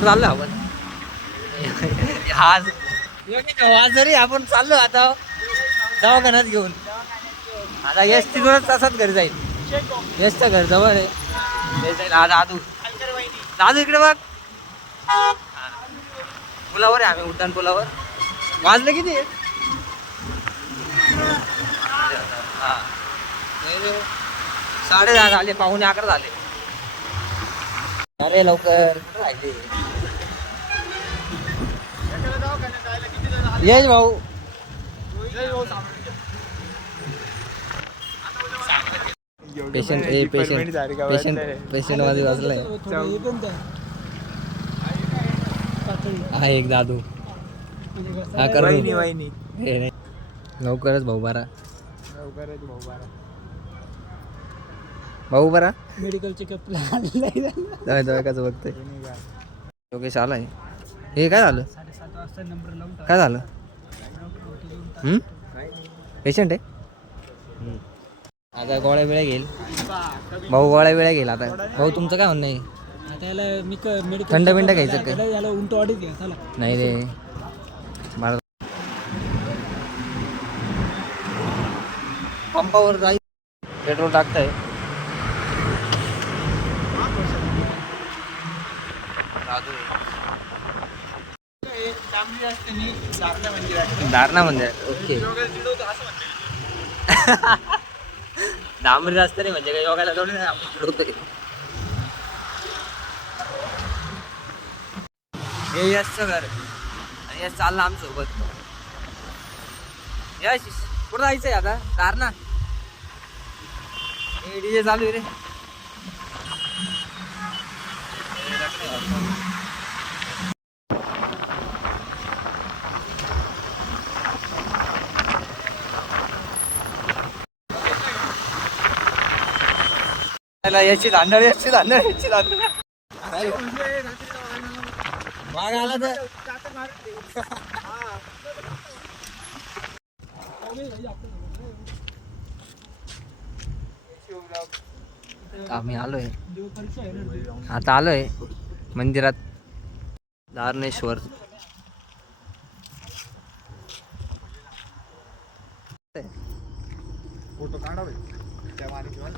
कुठं चाललो आपण? आज जरी आपण चाललो आता दवाखान्यात घेऊन. आता यश तिथूनच तासात घरी जाईल. यशचं घर जवळ आहे. ते जाईल. हा दादू इकडे बघ. पुलावर आहे आम्ही, उड्डाण पुलावर. वाजले किती आहे? हा 10:30 झाले, 11:45 झाले. अरे लवकर कुठं राहिले? यश भाऊ पेशंट मध्ये वाजलाय. हा एक दादू. हा कर लवकरच भाऊ बारा. भाऊ बरा मेडिकल चेकअप कसं बघतोय. योगेश आलाय. हे काय झालं? 7:30 वाजता नंबर लावून काय झालं? पेशंट आहे. आता गोळ्या वेळा घेईल भाऊ. गोळ्या वेळा घेईल आता. भाऊ तुमचं काय म्हणणं आहे? त्याला मी मेडिकल थंड बिंड घ्यायचं काय? याला उलट ऑडिट घ्या चला. नाही रे मला पंपावर जाईल. पेट्रोल टाकताय. दारणा म्हणजे ओके. डांबरी रस्ता नाही म्हणजे काय योगायला थोडी नाही आपण होतोय. हे यशचं घर आणि यश चालला आमच्यासोबत. यश कुठं जायचंय आता? दारणा. हे डीजे चालू आहे रे. याची धांदळ माग आला तर आम्ही आलोय. आता आलोय मंदिरात. दारणेश्वर. फोटो काढावे त्या माणिकवर.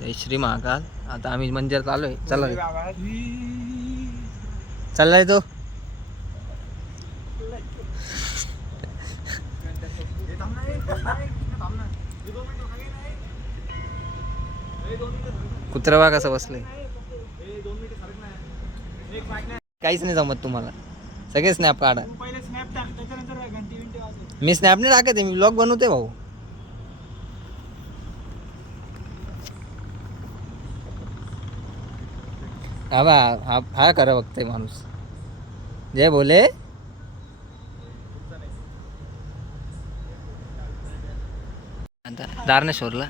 जय श्री महाकाल. आता आम्ही मंदिरात आलोय. चला चाललाय तो. कुत्रा बा कसं बसलंय. काहीच नाही जमत तुम्हाला. सगळे स्नॅप काढा. मी स्नॅप नाही टाकत आहे. मी ब्लॉग बनवते भाऊ. हा खरं बघतोय माणूस. जय बोले. दारणेश्वरला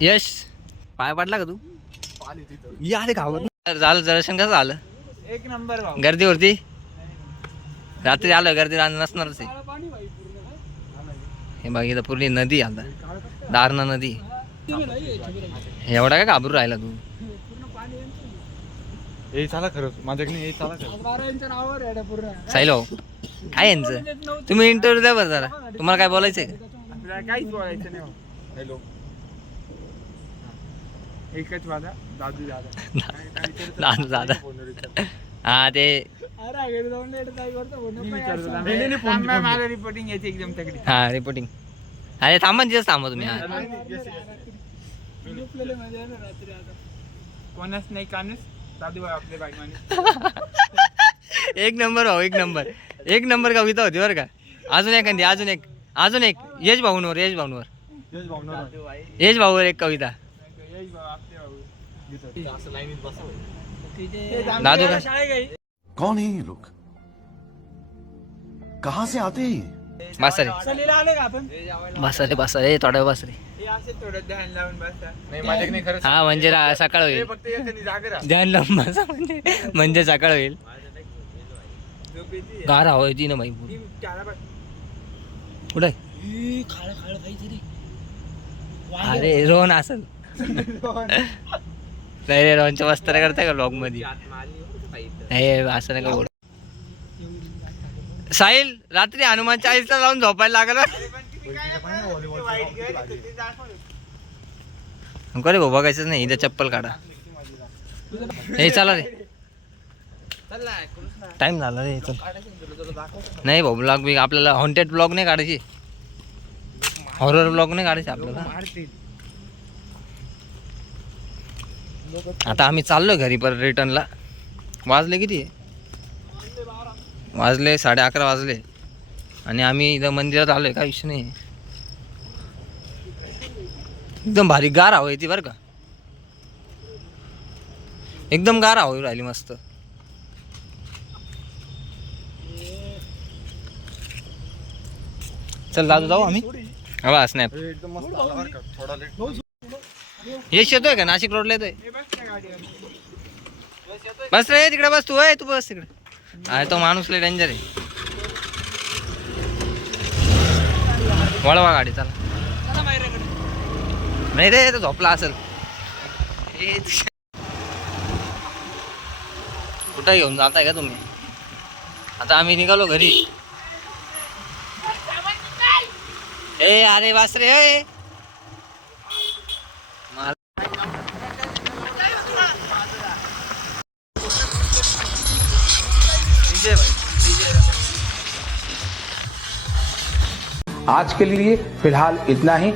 यश पाय पडला का तू? या रे गावात झालं. दर्शन कसं झालं? एक नंबर. गर्दी होती. रात्री आलोय. गर्दी नसणारच आहे. हे बघ इथं पूर्ण नदी. आता दारणा नदी. एवढा काय घाबरू राहिला तू? हे चाला खरंच माझ्याकडे. हे चाला खरं साहिल भाऊ काय यांचं? तुम्ही इंटरव्ह्यू द्या बरं जरा. तुम्हाला काय बोलायचंय का? काहीच बोलायचं नाही. हॅलो एकच माझा दादू दादा. हा ते रिपोर्टिंग यायची एकदम तगडी. हा रिपोर्टिंग. अरे थांबा तिथंच थांबा तुम्ही. हा कोणाच नाही कानस दादू आपले बाई. एक नंबर भाऊ. एक नंबर कविता होती बरं का. अजून एक यश भाऊंवर एक कविता. दादू का कौन है ये लोग? कहाँ से आते हैं? बसा रे थोड्या बस रे. नाही माझ्याकडे नाही खरंच. हा म्हणजे सकाळ हे होईल. फक्त एक आणि जागे राहा. ध्यान लावून बसा म्हणजे सकाळ होईल. गार हवा येते ना बाई. कुठे खाळ खाळ काहीतरी अरे रोहन असेल. नाही रे रोहनच्या वस्त्र करताय का ब्लॉग मध्ये? नाही असं नाही का बोल. साहिल रात्री हनुमान चाळीसला जाऊन झोपायला लागला. करे भाऊ बघायचंच नाही. इथं चप्पल काढा. हे चला रे टाइम झाला रे. चल नाही भाऊ ब्लॉग बी आपल्याला हॉन्टेड ब्लॉग नाही काढायची. हॉरर ब्लॉग नाही काढायचे आपल्याला. आता आम्ही चाललोय घरी परत रिटर्नला. वाजले किती? वाजले 11:30 वाजले आणि आम्ही इथं मंदिरात आलोय. काय विषय नाही. एकदम भारी गार हवा येते बरं का. एकदम गार हवा राहिली मस्त. चल दादू जाऊ आम्ही. हवा स्नॅप. एकदम मस्त आला बरं का. थोडा लेट. यश येतोय का? नाशिक रोडला येतोय. बस रे तिकडे बस. तू तू बस तिकडे. अरे तो माणूस लय डेंजर आहे. वळवा गाडी चला. नाही रे तो झोपला असेल. कुठं घेऊन जाताय का तुम्ही? आता आम्ही निघालो घरी. ए अरे वास रे. ए आज के लिए फिलहाल इतना ही।